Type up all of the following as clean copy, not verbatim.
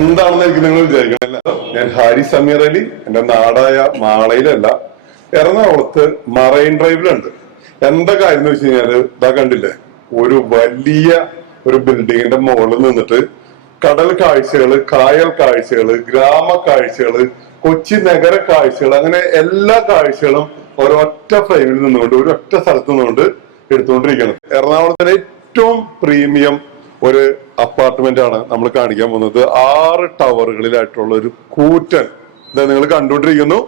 എന്താണെന്ന് എനിക്ക് നിങ്ങൾ വിചാരിക്കണല്ല. ഞാൻ ഹാരിസ് സമീർ അലി, എന്റെ നാടായ മാളയിലല്ല, എറണാകുളത്ത് മറൈൻ ഡ്രൈവിലുണ്ട്. എന്താ കാര്യം എന്ന് വെച്ച് കഴിഞ്ഞാല് ഇതാ കണ്ടില്ലേ, ഒരു വലിയ ഒരു ബിൽഡിങ്ങിന്റെ മുകളിൽ നിന്നിട്ട് കടൽ കാഴ്ചകള്, കായൽ കാഴ്ചകള്, ഗ്രാമ കാഴ്ചകള്, കൊച്ചി നഗര കാഴ്ചകൾ, അങ്ങനെ എല്ലാ കാഴ്ചകളും ഒരൊറ്റ ഫ്രെയിമിൽ നിന്നുകൊണ്ട് ഒരൊറ്റ സ്ഥലത്ത് നിന്നുകൊണ്ട് എടുത്തുകൊണ്ടിരിക്കുകയാണ്. എറണാകുളത്തിലെ ഏറ്റവും പ്രീമിയം ഒരു അപ്പാർട്ട്മെന്റ് ആണ് നമ്മൾ കാണിക്കാൻ പോകുന്നത്. 6 ടവറുകളിലായിട്ടുള്ള ഒരു കൂറ്റൻ ഇതാ നിങ്ങൾ കണ്ടുകൊണ്ടിരിക്കുന്നു.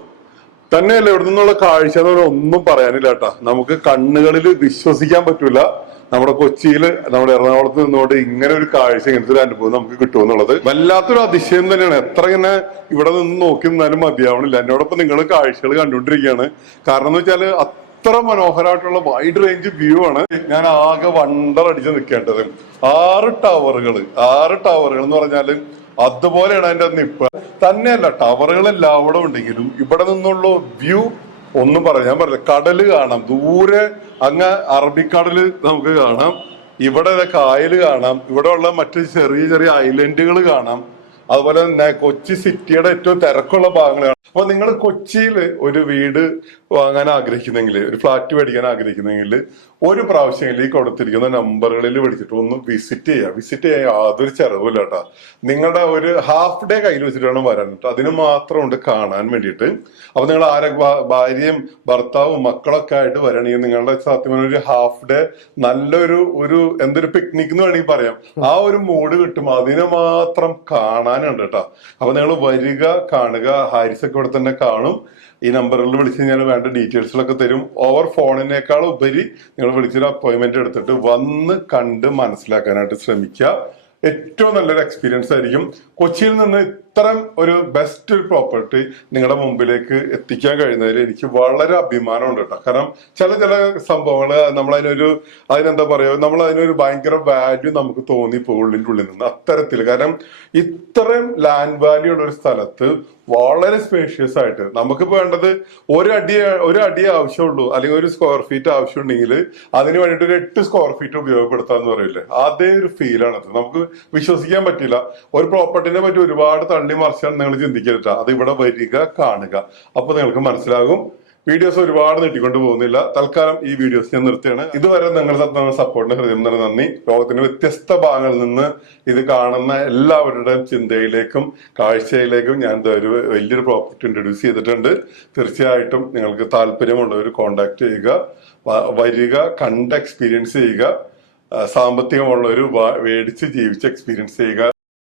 തന്നെയല്ല, ഇവിടെ നിന്നുള്ള കാഴ്ച എന്ന് പറഞ്ഞാൽ ഒന്നും പറയാനില്ല കേട്ടാ. നമുക്ക് കണ്ണുകളിൽ വിശ്വസിക്കാൻ പറ്റൂല. നമ്മുടെ കൊച്ചിയിൽ, നമ്മുടെ എറണാകുളത്ത് നിന്നുകൊണ്ട് ഇങ്ങനെ ഒരു കാഴ്ച, ഇങ്ങനത്തെ ഒരു അനുഭവം നമുക്ക് കിട്ടുമെന്നുള്ളത് വല്ലാത്തൊരു അതിശയം തന്നെയാണ്. എത്ര ഇങ്ങനെ ഇവിടെ നിന്ന് നോക്കി നിന്നാലും മതിയാവണില്ല. എന്നോടൊപ്പം നിങ്ങൾ കാഴ്ചകൾ കണ്ടുകൊണ്ടിരിക്കുകയാണ്. കാരണം എന്ന് വെച്ചാല് അത്ര മനോഹരമായിട്ടുള്ള വൈഡ് റേഞ്ച് വ്യൂ ആണ്. ഞാൻ ആകെ വണ്ടർ അടിച്ച് നിൽക്കേണ്ടത്. 6 ടവറുകൾ എന്ന് പറഞ്ഞാല് അതുപോലെയാണ് അതിന്റെ നിപ്പ്. തന്നെയല്ല, ടവറുകൾ എല്ലാവരും ഉണ്ടെങ്കിലും ഇവിടെ നിന്നുള്ള വ്യൂ ഒന്നും പറയാൻ പറ്റില്ല. കടല് കാണാം, ദൂരെ അങ്ങ് അറബിക്കടല് നമുക്ക് കാണാം, ഇവിടെ കായല് കാണാം, ഇവിടെ ഉള്ള മറ്റു ചെറിയ ചെറിയ ഐലൻഡുകൾ കാണാം. അതുപോലെ തന്നെ കൊച്ചി സിറ്റിയുടെ ഏറ്റവും തിരക്കുള്ള ഭാഗങ്ങൾ കാണാം. അപ്പൊ നിങ്ങൾ കൊച്ചിയിൽ ഒരു വീട് വാങ്ങാൻ ആഗ്രഹിക്കുന്നെങ്കിൽ, ഒരു ഫ്ലാറ്റ് മേടിക്കാൻ ആഗ്രഹിക്കുന്നെങ്കിൽ, ഒരു പ്രാവശ്യം ഈ കൊടുത്തിരിക്കുന്ന നമ്പറുകളിൽ വിളിച്ചിട്ട് ഒന്ന് വിസിറ്റ് ചെയ്യാൻ യാതൊരു ചെലവില്ല കേട്ടോ. നിങ്ങളുടെ ഒരു ഹാഫ് ഡേ കയ്യിൽ വെച്ചിട്ട് വേണം വരാൻ കേട്ടോ. അതിന് മാത്രം ഉണ്ട് കാണാൻ വേണ്ടിയിട്ട്. അപ്പൊ നിങ്ങൾ ഭാര്യയും ഭർത്താവും മക്കളൊക്കെ ആയിട്ട് വരണമെങ്കിൽ നിങ്ങളുടെ സത്യം ഒരു ഹാഫ് ഡേ നല്ലൊരു എന്തൊരു പിക്നിക് എന്ന് വേണമെങ്കിൽ പറയാം. ആ ഒരു മൂഡ് കിട്ടും. അതിന് മാത്രം കാണാനുണ്ട് കേട്ടോ. അപ്പൊ നിങ്ങൾ വരിക, കാണുക. ഹാരിസൊക്കെ ഇവിടെ തന്നെ കാണും. ഈ നമ്പറുകളിൽ വിളിച്ച് കഴിഞ്ഞാൽ വേണ്ട ഡീറ്റെയിൽസിലൊക്കെ തരും. ഓവർ ഫോണിനേക്കാൾ ഉപരി നിങ്ങൾ വിളിച്ചൊരു അപ്പോയിന്റ്മെന്റ് എടുത്തിട്ട് വന്ന് കണ്ട് മനസ്സിലാക്കാനായിട്ട് ശ്രമിക്കുക. ഏറ്റവും നല്ലൊരു എക്സ്പീരിയൻസ് ആയിരിക്കും. കൊച്ചിയിൽ നിന്ന് ഇത്തരം ഒരു ബെസ്റ്റ് പ്രോപ്പർട്ടി നിങ്ങളുടെ മുമ്പിലേക്ക് എത്തിക്കാൻ കഴിയുന്നതിൽ എനിക്ക് വളരെ അഭിമാനമുണ്ട് കേട്ടോ. കാരണം ചില സംഭവങ്ങൾ അതിനെന്താ പറയുക, നമ്മൾ അതിനൊരു ഭയങ്കര വാല്യൂ നമുക്ക് തോന്നിപ്പോകും ഉള്ളിൽ നിന്ന്. അത്തരത്തിൽ, കാരണം ഇത്രയും ലാൻഡ് വാല്യൂ ഉള്ള ഒരു സ്ഥലത്ത് വളരെ സ്പേഷ്യസ് ആയിട്ട് നമുക്കിപ്പോ വേണ്ടത് ഒരു അടി ആവശ്യമുള്ളൂ, അല്ലെങ്കിൽ ഒരു സ്ക്വയർ ഫീറ്റ് ആവശ്യമുണ്ടെങ്കിൽ അതിന് വേണ്ടിയിട്ട് ഒരു 8 സ്ക്വയർ ഫീറ്റ് ഉപയോഗപ്പെടുത്താന്ന് പറയില്ലേ, അതേ ഒരു ഫീലാണത്. നമുക്ക് വിശ്വസിക്കാൻ പറ്റില്ല. ഒരു പ്രോപ്പർട്ടിനെ പറ്റി ഒരുപാട് തള്ളി മറിച്ചാണ് നിങ്ങൾ ചിന്തിക്കരുത്. അത് ഇവിടെ വരിക, കാണുക, അപ്പൊ നിങ്ങൾക്ക് മനസ്സിലാകും. വീഡിയോസ് ഒരുപാട് നീട്ടിക്കൊണ്ട് പോകുന്നില്ല. തൽക്കാലം ഈ വീഡിയോസ് ഞാൻ നിർത്തിയാണ്. ഇതുവരെ നിങ്ങൾ സപ്പോർട്ടിന് ഹൃദയം നിറഞ്ഞ നന്ദി. ലോകത്തിന്റെ വ്യത്യസ്ത ഭാഗങ്ങളിൽ നിന്ന് ഇത് കാണുന്ന എല്ലാവരുടെയും ചിന്തയിലേക്കും കാഴ്ചയിലേക്കും ഞാൻ ഒരു വലിയൊരു പ്രോപ്പർട്ടി ഇൻട്രൊഡ്യൂസ് ചെയ്തിട്ടുണ്ട്. തീർച്ചയായിട്ടും നിങ്ങൾക്ക് താല്പര്യമുള്ളവർ കോണ്ടാക്ട് ചെയ്യുക, വരിക, കണ്ട് എക്സ്പീരിയൻസ് ചെയ്യുക. സാമ്പത്തികമുള്ളവർ മേടിച്ച് ജീവിച്ച് എക്സ്പീരിയൻസ് ചെയ്യുക.